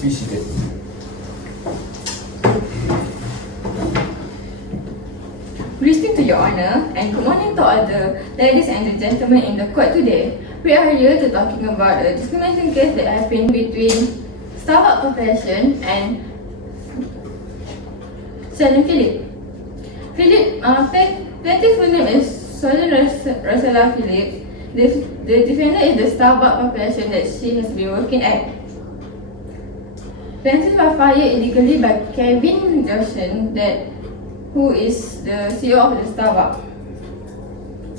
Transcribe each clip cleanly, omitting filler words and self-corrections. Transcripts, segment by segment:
Please be seated. Greetings to Your Honour and good morning to all the ladies and the gentlemen in the court today. We are here to talking about a discrimination case that happened between Starbucks Corporation and Shannon Philip. Plaintiff's full name is Solon Rosella Philip. The defendant is the Starbucks Corporation that she has been working at. Plaintiff was fired illegally by Kevin Johnson, who is the CEO of the Starbucks,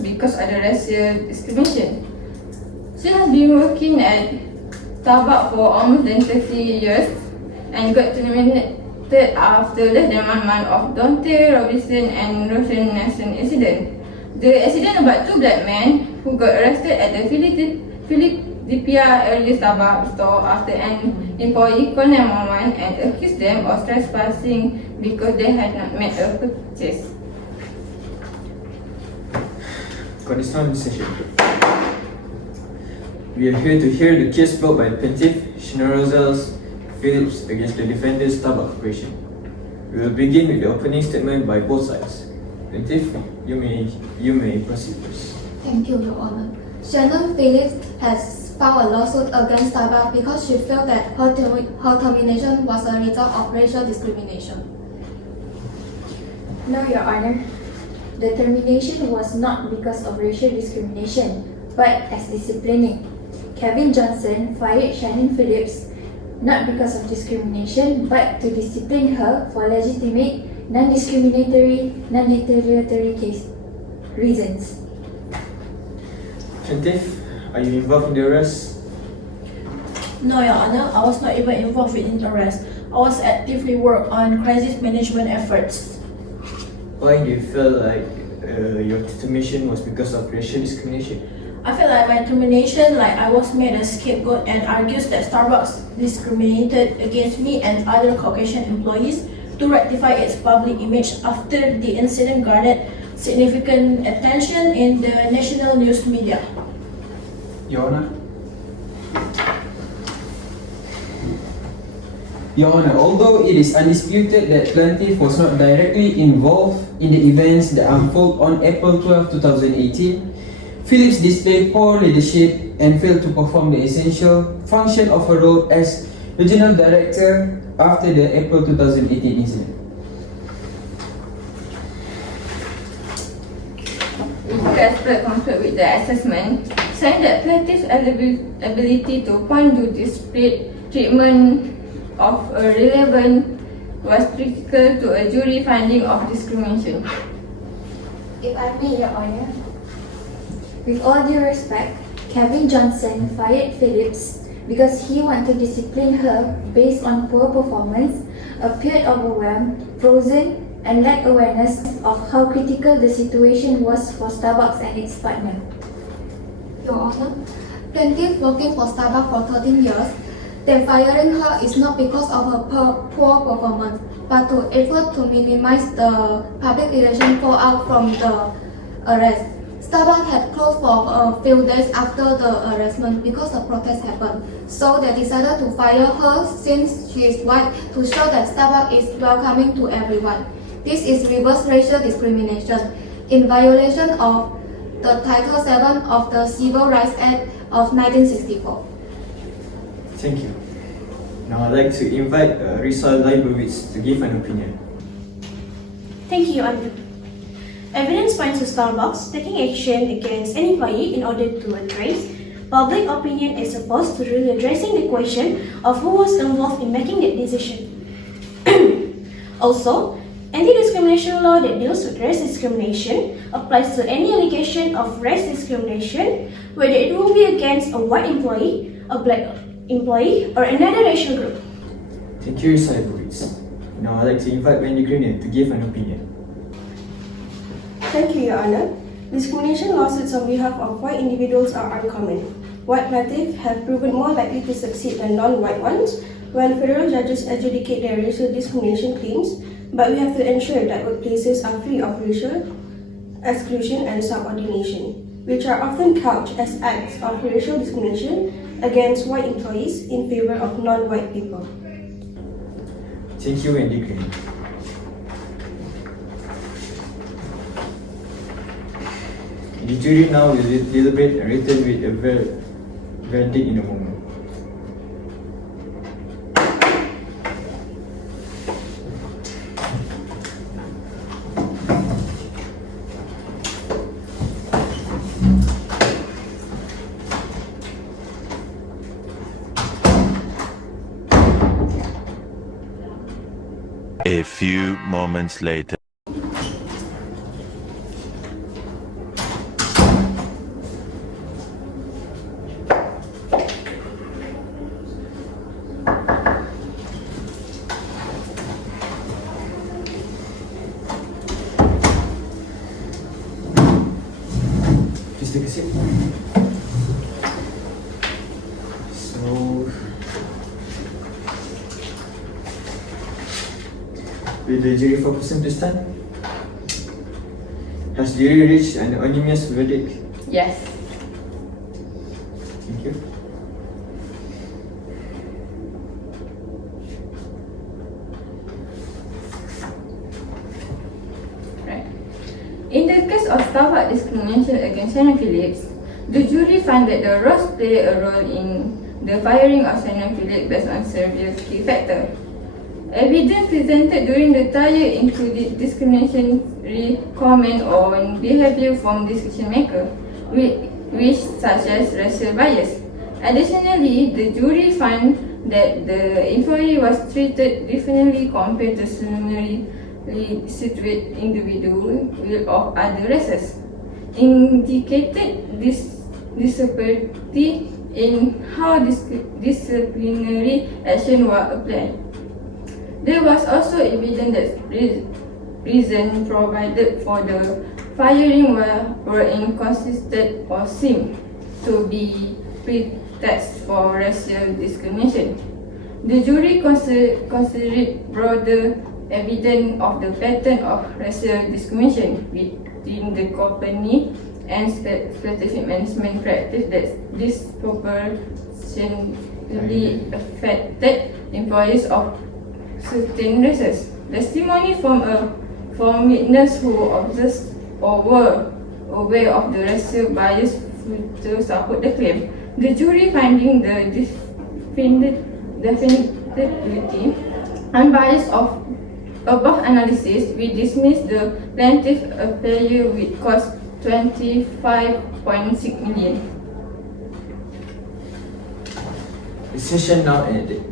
because of the racial discrimination. She has been working at Starbucks for almost 30 years and got terminated after less than 1 month of Dante Robinson and Roshan Nelson incident. The accident about 2 black men who got arrested at the Philadelphia area Starbucks store after an employee called 911 and accused them of trespassing because they had not made a purchase. Conditional session. We are here to hear the case brought by plaintiff Rosella Phillips against the defendant Starbucks Corporation. We will begin with the opening statement by both sides. Plaintiff, you may proceed first. Thank you, Your Honor. Shannon Phillips has filed a lawsuit against Starbucks because she felt that her termination was a result of racial discrimination. No, Your Honor. The termination was not because of racial discrimination, but as disciplining. Kevin Johnson fired Shannon Phillips not because of discrimination, but to discipline her for legitimate, non-discriminatory, non-retaliatory reasons. Plaintiff, are you involved in the arrest? No, Your Honor, I was not even involved in the arrest. I was actively work on crisis management efforts. Why do you feel like your termination was because of racial discrimination? I feel like my termination, I was made a scapegoat and argues that Starbucks discriminated against me and other Caucasian employees to rectify its public image after the incident garnered significant attention in the national news media. Your Honor. Your Honor, although it is undisputed that plaintiff was not directly involved in the events that unfolded on April 12, 2018, Phillips displayed poor leadership and failed to perform the essential function of her role as regional director after the April 2018 incident. The expert concurred with the assessment, saying that plaintiff's ability to point to disparate treatment of a relevant was critical to a jury finding of discrimination. If I may, Your Honor. With all due respect, Kevin Johnson fired Phillips because he wanted to discipline her based on poor performance, appeared overwhelmed, frozen, and lacked awareness of how critical the situation was for Starbucks and its partner. Your Honor, plaintiff working for Starbucks for 13 years, then firing her is not because of her poor performance, but to effort to minimize the public relation fallout from the arrest. Starbucks had closed for a few days after the arrestment because a protest happened, so they decided to fire her since she is white to show that Starbucks is welcoming to everyone. This is reverse racial discrimination in violation of the Title VII of the Civil Rights Act of 1964. Thank you. Now I'd like to invite Rizal Leibowitz to give an opinion. Thank you, Your Honor. Evidence points to Starbucks taking action against an employee in order to address public opinion as opposed to really addressing the question of who was involved in making that decision. Also, anti-discrimination law that deals with race discrimination applies to any allegation of race discrimination, whether it will be against a white employee, a black employee, or another racial group. Thank you, Rizal Leibowitz. Now I'd like to invite Wendy Grenier to give an opinion. Thank you, Your Honor. Discrimination lawsuits on behalf of white individuals are uncommon. White plaintiffs have proven more likely to succeed than non-white ones when federal judges adjudicate their racial discrimination claims, but we have to ensure that workplaces are free of racial exclusion and subordination, which are often couched as acts of racial discrimination against white employees in favor of non-white people. Thank you and decree. The jury now will deliberate and return with a verdict in a moment. A few moments later. Please take a seat. So, will the jury for person to stand? Has jury reached an unanimous verdict? Yes. Thank you. Right. In the case of Starbucks discrimination against Shannon Phillips, the jury found that the Ross played a role in the firing of Shannon Phillips based on several key factors. Evidence presented during the trial included discriminatory comment on behavior from decision maker, which such as racial bias. Additionally, the jury found that the employee was treated differently compared to similarly situated individuals of other races, indicated this disparity in how disciplinary action were applied. There was also evidence that reasons provided for the firing were inconsistent or seemed to be pretext for racial discrimination. The jury considered broader evidence of the pattern of racial discrimination within the company and specific management practice that disproportionately affected employees of certain races. Testimony from witness who observed or were aware of the racial bias to support the claim. The jury finding the defendant guilty unbiased of above analysis, we dismiss the plaintiff appeal with cost 25.6 million. The session now ended.